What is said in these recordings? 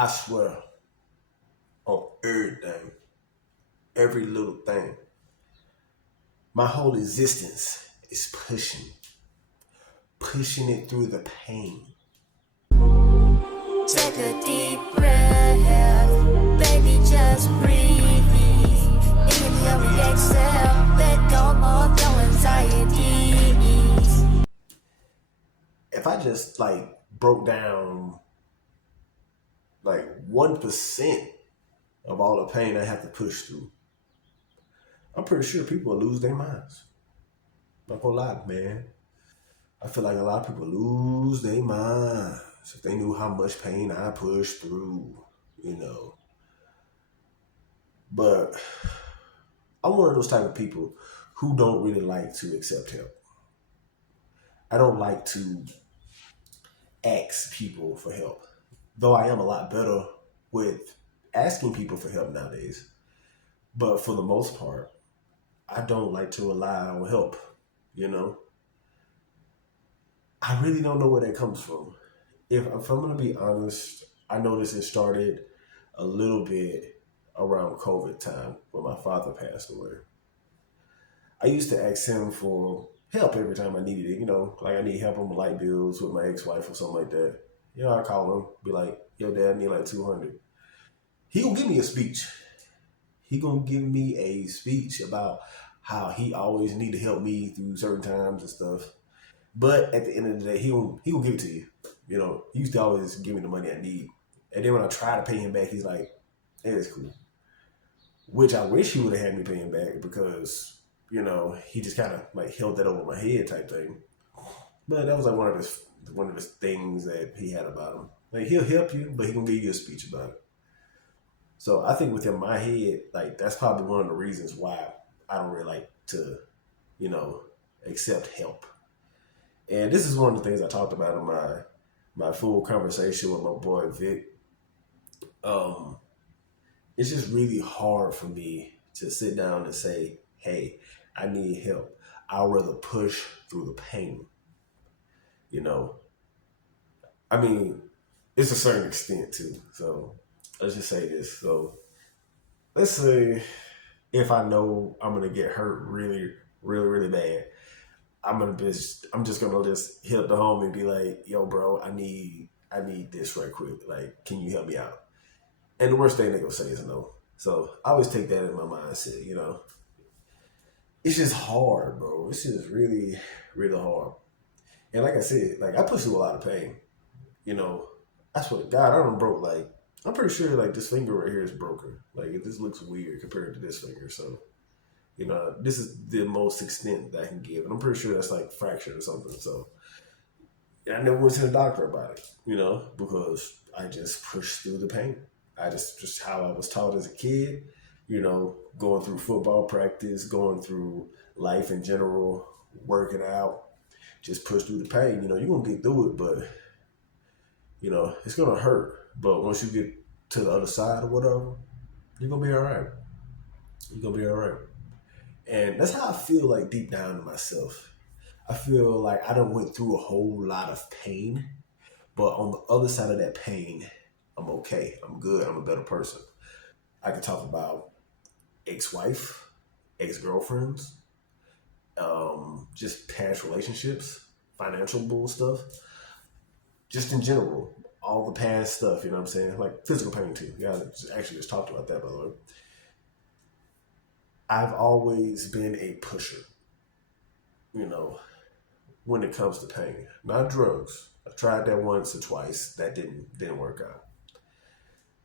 I swear on everything, every little thing. My whole existence is pushing it through the pain. Take a deep breath, baby, just breathe. Inhale and exhale, let go of your anxieties. If I just broke down 1% of all the pain I have to push through, I'm pretty sure people will lose their minds. Not gonna lie, man. I feel like a lot of people lose their minds if they knew how much pain I push through. But I'm one of those type of people who don't really like to accept help. I don't like to ask people for help, though I am a lot better with asking people for help nowadays. But for the most part, I don't like to rely on help. I really don't know where that comes from. If I'm going to be honest, I noticed it started a little bit around COVID time when my father passed away. I used to ask him for help every time I needed it. Like I need help on my light bills with my ex-wife or something like that. I call him, be like, yo, dad, I need like 200. He gonna give me a speech. He gonna give me a speech about how he always need to help me through certain times and stuff. But at the end of the day, he gonna give it to you. He used to always give me the money I need. And then when I try to pay him back, he's like, hey, it's cool. Which I wish he would have had me pay him back because, he just kind of held that over my head type thing. But that was one of his things that he had about him. He'll help you, but he gonna give you a speech about it. So I think within my head, that's probably one of the reasons why I don't really like to, accept help. And this is one of the things I talked about in my full conversation with my boy Vic. It's just really hard for me to sit down and say, hey, I need help. I'd rather push through the pain. I mean, it's a certain extent too. So let's just say this. So let's say if I know I'm gonna get hurt really, really, really bad, I'm just gonna hit the homie and be like, yo, bro, I need this right quick. Can you help me out? And the worst thing they gonna say is no. So I always take that in my mindset. It's just hard, bro. It's just really, really hard. And like I said, I push through a lot of pain. I swear to God, I done broke I'm pretty sure this finger right here is broken. This looks weird compared to this finger. So, this is the most extent that I can give. And I'm pretty sure that's fractured or something. So I never went to the doctor about it, because I just pushed through the pain. I just how I was taught as a kid, going through football practice, going through life in general, working out, just push through the pain. You're going to get through it, but, it's going to hurt. But once you get to the other side or whatever, you're going to be all right. You're going to be all right. And that's how I feel deep down in myself. I feel like I done went through a whole lot of pain, but on the other side of that pain, I'm okay. I'm good. I'm a better person. I can talk about ex-wife, ex-girlfriends, just past relationships, financial bull stuff, just in general, all the past stuff, you know what I'm saying? Physical pain too. Yeah, I actually just talked about that, by the way. I've always been a pusher, when it comes to pain. Not drugs. I tried that once or twice. That didn't work out.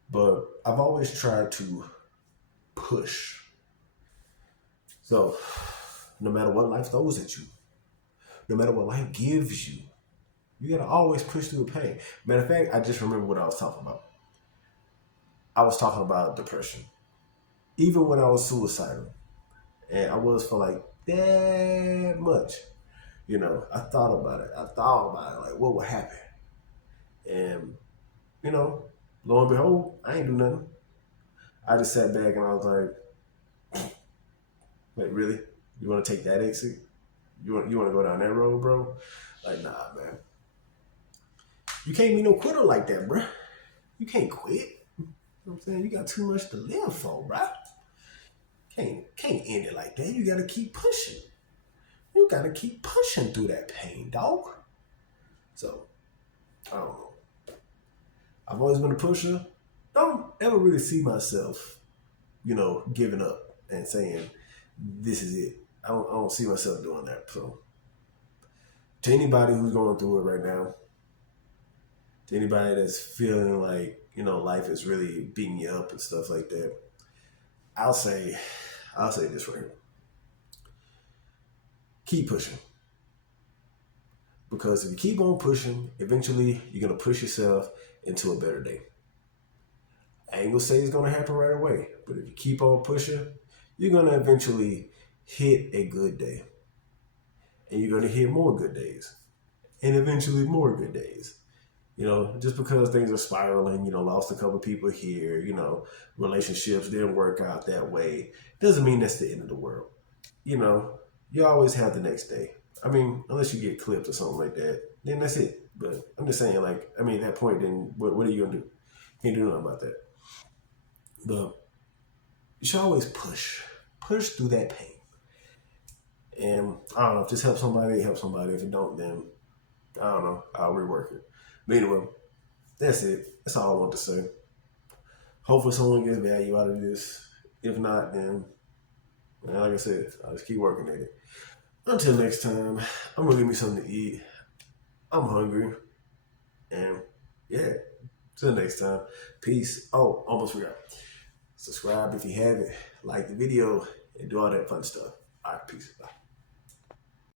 But I've always tried to push. So no matter what life throws at you, no matter what life gives you, you gotta always push through the pain. Matter of fact, I just remember what I was talking about. I was talking about depression. Even when I was suicidal, and I was for that much, I thought about it. What would happen? And, lo and behold, I ain't do nothing. I just sat back and I was like, really? You want to take that exit? You want to go down that road, bro? Nah, man. You can't be no quitter like that, bro. You can't quit. You know what I'm saying? You got too much to live for, bro. Can't end it like that. You gotta keep pushing. You gotta keep pushing through that pain, dog. So, I don't know. I've always been a pusher. Don't ever really see myself, giving up and saying, this is it. I don't see myself doing that. So, to anybody who's going through it right now, to anybody that's feeling like, life is really beating you up and stuff like that, I'll say this right here. Keep pushing. Because if you keep on pushing, eventually you're going to push yourself into a better day. I ain't going to say it's going to happen right away, but if you keep on pushing, you're going to eventually hit a good day. And you're going to hit more good days. And eventually more good days. Just because things are spiraling, lost a couple people here, relationships didn't work out that way, doesn't mean that's the end of the world. You always have the next day. I mean, unless you get clipped or something like that, then that's it. But I'm just saying, at that point, then what are you going to do? You can't do nothing about that. But you should always push through that pain. And I don't know, if this helps somebody, help somebody. If it don't, then I don't know, I'll rework it. But anyway, that's it. That's all I want to say. Hopefully someone gets value out of this. If not, then, like I said, I'll just keep working at it. Until next time, I'm going to give me something to eat. I'm hungry. And, yeah, till next time. Peace. Oh, almost forgot. Subscribe if you haven't. Like the video and do all that fun stuff. All right, peace. Bye.